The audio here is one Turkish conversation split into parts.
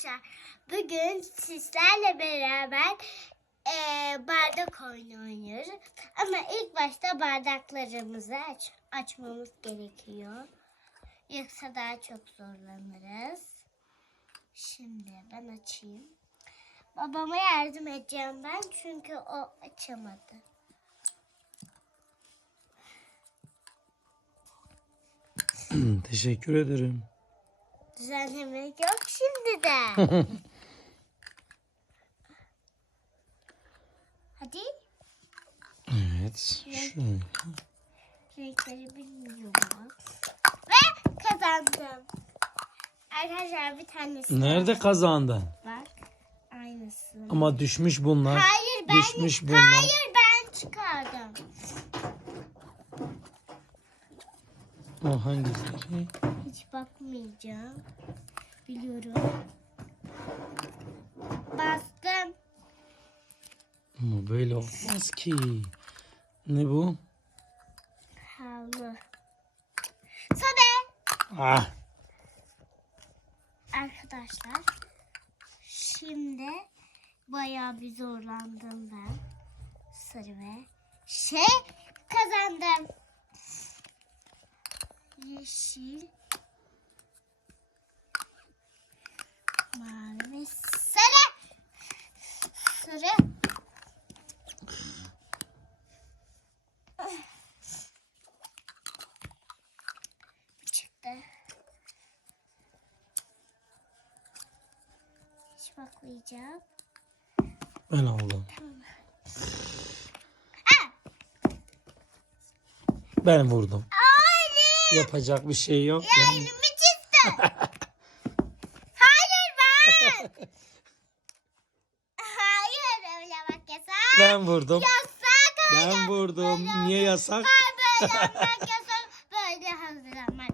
Arkadaşlar bugün sizlerle beraber eee, bardak oyunu oynuyoruz. Ama ilk başta bardaklarımızı aç, açmamız gerekiyor. Yoksa daha çok zorlanırız. Şimdi ben açayım. Babama yardım edeceğim ben çünkü o açamadı. Teşekkür ederim. Düzenlemek yok şimdi de. Hadi. Evet. Şöyle. Renkleri bilmiyorum. Ve kazandım. Arkadaşlar bir tanesi Nerede kazandın? bak. Aynısı. Ama düşmüş bunlar. Hayır ben Düşmüş bunlar. Hayır ben çıkardım. O hangileri? Hiç bakmayacağım. Biliyorum. Bastım. Ama böyle olmaz ki. Ne bu? Havlu. Sobe. Ah. Arkadaşlar şimdi bayağı bir zorlandım ben. Sarı ve şey kazandım. Yeşil, mavi ve sarı. Sarı. Çıktı. Hiç bakmayacağım. Ben aldım. Ben vurdum. Yapacak bir şey yok. Ya Ben- elimi çizdi. Hayır ben. Hayır öyle bak yasak. Ben vurdum. Yasak öyle. Ben vurdum. Niye yasak? Böyle yapmak yasak. Böyle hazırlanmak.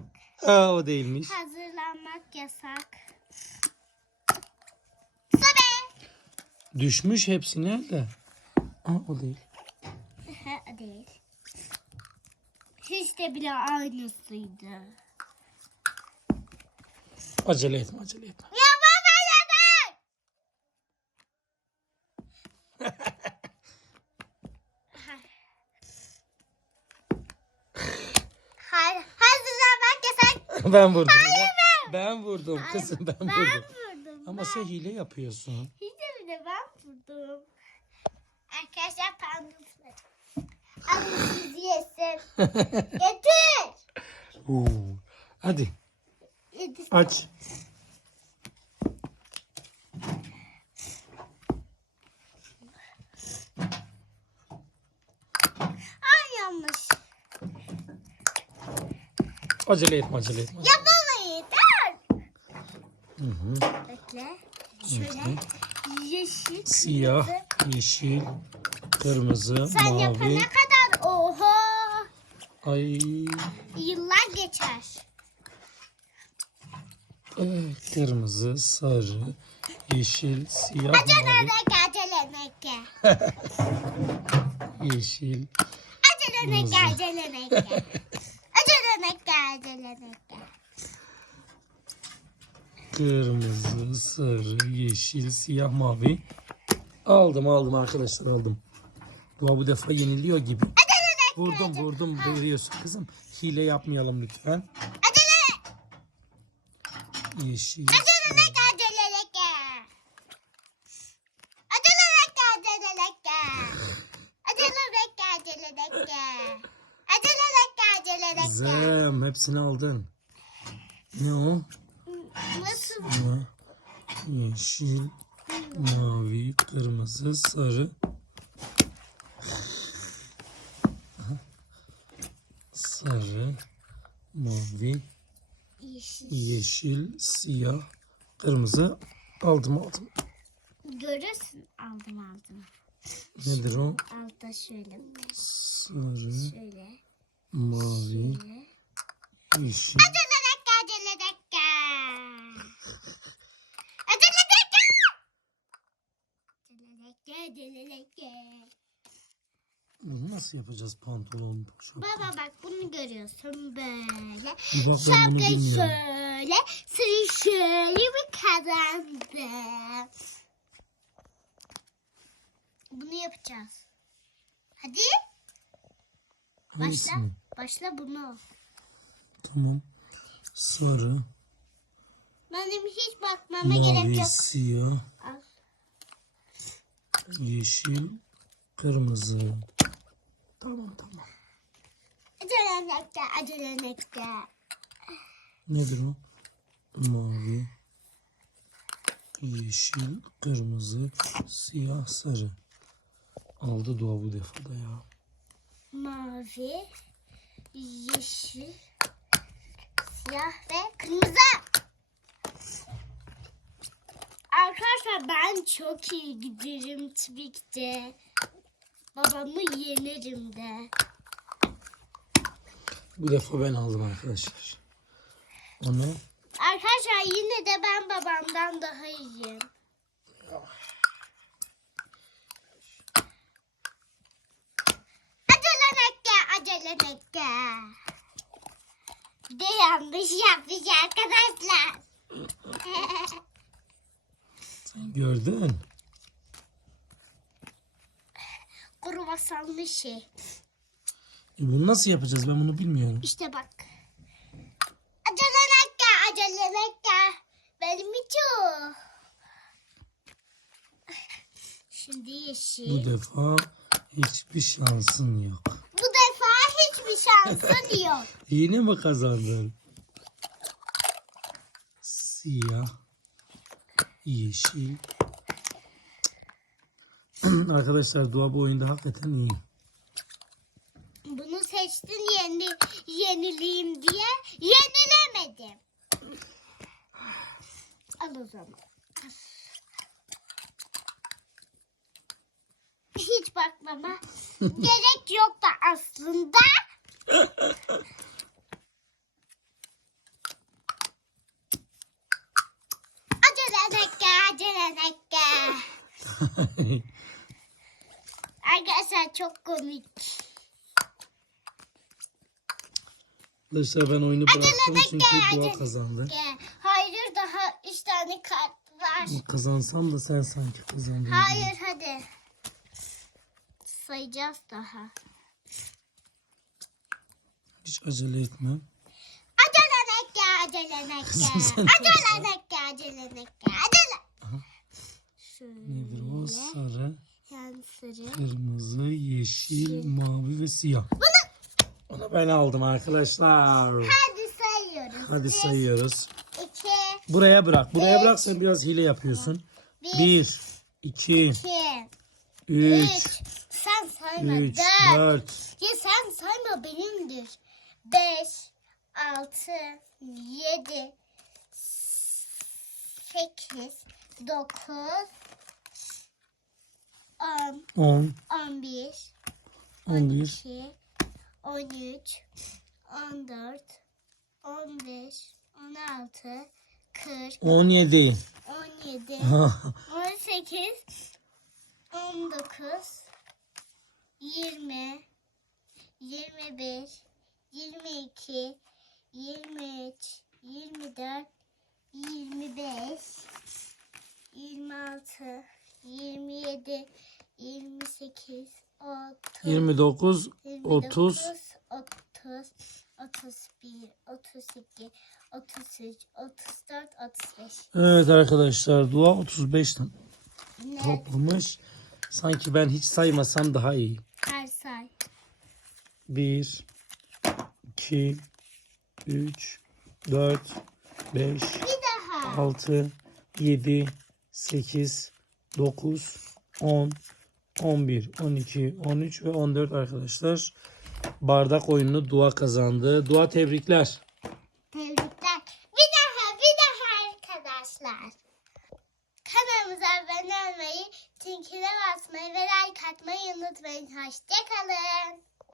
Aa, o değilmiş. Hazırlanmak yasak. Sobe. Düşmüş hepsi nerede? Aa, o değil. Ha, değil. Hiç de bile aynısıydı. Acele etme acele etme. Ya baba neden? Hayır, hazırlanmak yasak. ben vurdum. Ben vurdum kızım ben Ben vurdum. vurdum. Ama sen hile yapıyorsun. Hiç de bile ben vurdum. Arkadaşlar panduflar. Sizi yesin. Getir. Oo. Hadi aç. Ay yanlış. Acele etme acele etme. Ya bana yeter. Hı hı. Bekle. Şöyle yeşil, Siyah, kırmızı. yeşil, kırmızı, Sen mavi. yapana kadar oho Ay. yıllar geçer. Evet, kırmızı, sarı, yeşil, siyah, mavi, Acelenek acelenek. yeşil. Acelenek acelenek. Acelenek acelenek. Kırmızı, sarı, yeşil, siyah, mavi. Aldım aldım arkadaşlar aldım. Dua bu defa yeniliyor gibi. Vurdum vurdum veriyorsun kızım. Hile yapmayalım lütfen. Acele. Yeşil. Acelenek. Acelenek acelenek. Acelenek acelenek. Acelenek acelenek. Zem hepsini aldın. Ne o? Nasıl? Yeşil, mavi, kırmızı, sarı. Sarı, mavi, Yeşil. yeşil, siyah, kırmızı. Aldım aldım. Görürsün aldım aldım. Nedir o? Altta şöyle Sarı, şöyle mavi, şöyle. yeşil. Acelenek acelenek. Acelenek. Acelenek acelenek. Bunu Nasıl yapacağız pantolon? Şu- Baba bak bunu görüyorsun böyle. Bir bak ben bunu Şapkayı bilmiyorum. şöyle, sarı şöyle bir kazandı. be. Bunu yapacağız. Hadi başla. Hangisini? Başla bunu. Tamam. Sarı, Benim hiç bakmama gerek mavi, yok. siyah, Al. yeşil, kırmızı. Tamam tamam. Acele nekte, acele nekte. Nedir o? Mavi, yeşil, kırmızı, siyah, sarı. Aldı dua bu defa da ya. Mavi, yeşil, siyah ve kırmızı. Arkadaşlar ben çok iyi giderim tabii ki de. Babamı yenerim de. Bu defa ben aldım arkadaşlar. Onu Arkadaşlar yine de ben babamdan daha iyiyim. Acele nekke, acele nekke. Bir de yanlış yapmış arkadaşlar. gördün. Kruvasanlı şey. E bunu nasıl yapacağız ben bunu bilmiyorum. İşte bak. Acele nekke, acele nekke. Benim için. Şimdi yeşil. Bu defa hiçbir şansın yok. Bu defa hiçbir şansın yok. Yine mi kazandın? Siyah, yeşil. Arkadaşlar Dua bu oyunda hakikaten iyi. Bunu seçtin yeni, yenileyim diye yenilemedim. Al o zaman. Hiç bakmama gerek yok da aslında. Acele nekke, acele nekke. Çok komik. Arkadaşlar ben oyunu bıraktım çünkü acele. kazandı. Hayır daha üç tane kart var. Kazansam da sen sanki kazandın. Hayır hadi. Sayacağız daha. Hiç acele etme. Acele nekke, acele nekke. acele nekke, acele nekke, acele. Nedir o? Şöyle. Sarı, sarı. kırmızı, yeşil, mavi ve siyah. Onu ben aldım arkadaşlar. Hadi sayıyoruz. Hadi sayıyoruz. iki, Buraya bırak. Buraya Beş. bırak sen biraz hile yapıyorsun. bir, Bir, iki, iki, üç, üç. Sen sayma. üç, Dört. dört. Ya sen sayma benimdir. Beş, altı, yedi, sekiz, dokuz, on, On, on bir, on bir, iki, on üç, on dört, on beş, on altı, kırk, on yedi. on yedi, Ha, on sekiz, on dokuz, yirmi, yirmi bir, yirmi iki, yirmi üç, yirmi dört, yirmi beş, yirmi altı, yirmi yedi, yirmi sekiz, otuz, Yirmi dokuz, yirmi otuz. dokuz, otuz, otuz bir, otuz iki, otuz üç, otuz dört, otuz beş. Evet arkadaşlar Dua 35 Ne? toplamış. Sanki ben hiç saymasam daha iyi. Her say. Bir, iki, üç, dört, beş, Bir daha. 6, 7, 8, 9, 10, 11, 12, 13 ve 14 arkadaşlar. Bardak oyununu Dua kazandı. Dua tebrikler.